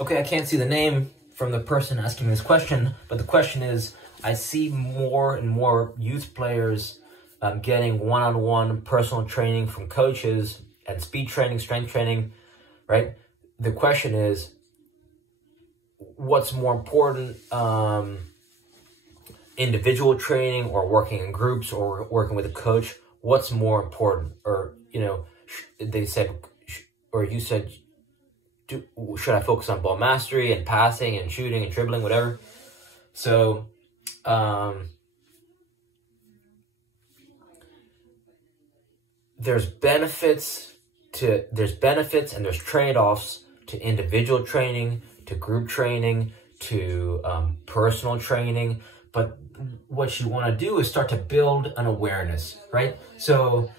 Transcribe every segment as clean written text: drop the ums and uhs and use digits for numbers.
Okay, I can't see the name from the person asking this question, but the question is, I see more and more youth players getting one-on-one personal training from coaches and speed training, strength training, right? The question is, what's more important, individual training or working in groups or working with a coach? What's more important? Or, they said, or you said, should I focus on ball mastery and passing and shooting and dribbling, whatever? So, there's benefits and there's trade-offs to individual training, to group training, to personal training. But what you want to do is start to build an awareness, right? So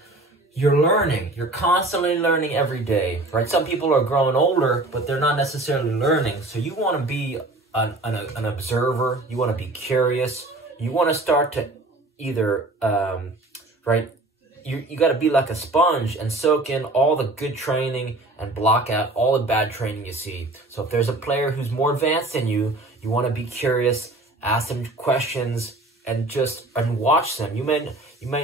you're constantly learning every day, right? Some people are growing older, but they're not necessarily learning. So you want to be an observer. You want to be curious. You want to start to either, right? You got to be like a sponge and soak in all the good training and block out all the bad training you see. So if there's a player who's more advanced than you, you want to be curious, ask them questions, and watch them. You may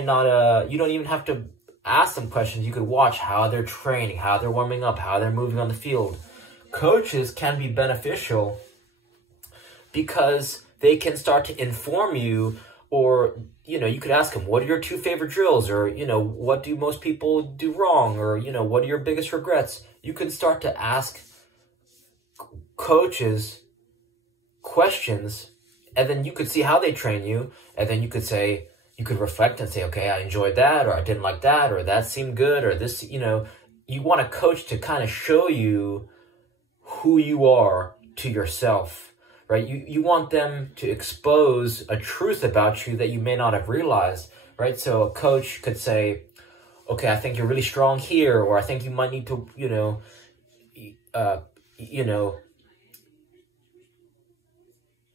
not, you don't even have to ask them questions. You could watch how they're training, how they're warming up, how they're moving on the field. Coaches can be beneficial because they can start to inform you, or, you could ask them, what are your 2 favorite drills? Or, what do most people do wrong? Or, what are your biggest regrets? You can start to ask coaches questions, and then you could see how they train you. And then you could reflect and say, okay, I enjoyed that, or I didn't like that, or that seemed good, or this, you want a coach to kind of show you who you are to yourself. Right? You want them to expose a truth about you that you may not have realized, right? So a coach could say, okay, I think you're really strong here, or I think you might need to,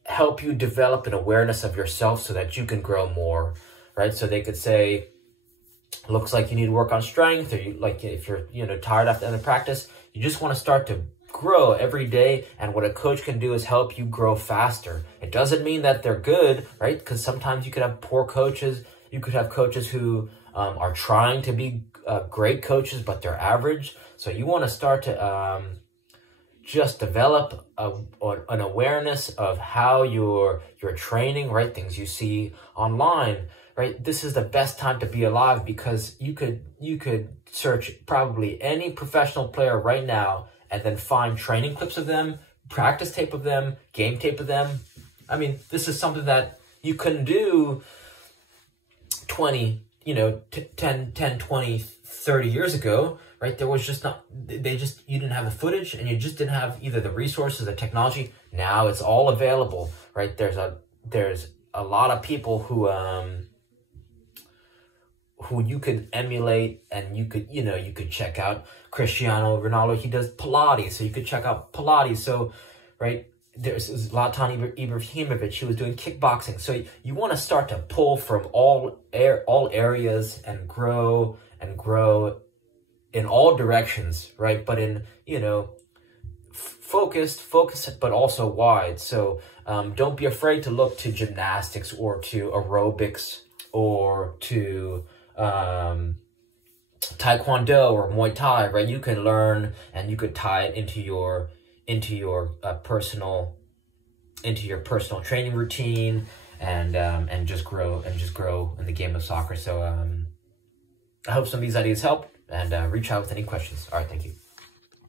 help you develop an awareness of yourself so that you can grow more, right? So they could say, looks like you need to work on strength, or if you're, tired after the end of practice, you just want to start to grow every day, and what a coach can do is help you grow faster. It doesn't mean that they're good, right? Because sometimes you could have poor coaches. You could have coaches who are trying to be great coaches, but they're average. So you want to start to just develop an awareness of how you're training, right? Things you see online, right? This is the best time to be alive, because you could search probably any professional player right now and then find training clips of them, practice tape of them, game tape of them. I mean, this is something that you couldn't do 10, 20, 30 years ago, right? There was just not, you didn't have the footage, and you just didn't have either the resources, the technology. Now it's all available, right? There's a lot of people who you could emulate, and you could check out. Cristiano Ronaldo, he does Pilates, so you could check out Pilates. So, right, there's Zlatan Ibrahimovic, who was doing kickboxing. So you want to start to pull from all areas and grow in all directions, right? But in, focused, but also wide. So don't be afraid to look to gymnastics, or to aerobics, or to Taekwondo or Muay Thai, right? You can learn, and you could tie it into your personal training routine, and just grow in the game of soccer. So I hope some of these ideas help, and reach out with any questions. All right, thank you.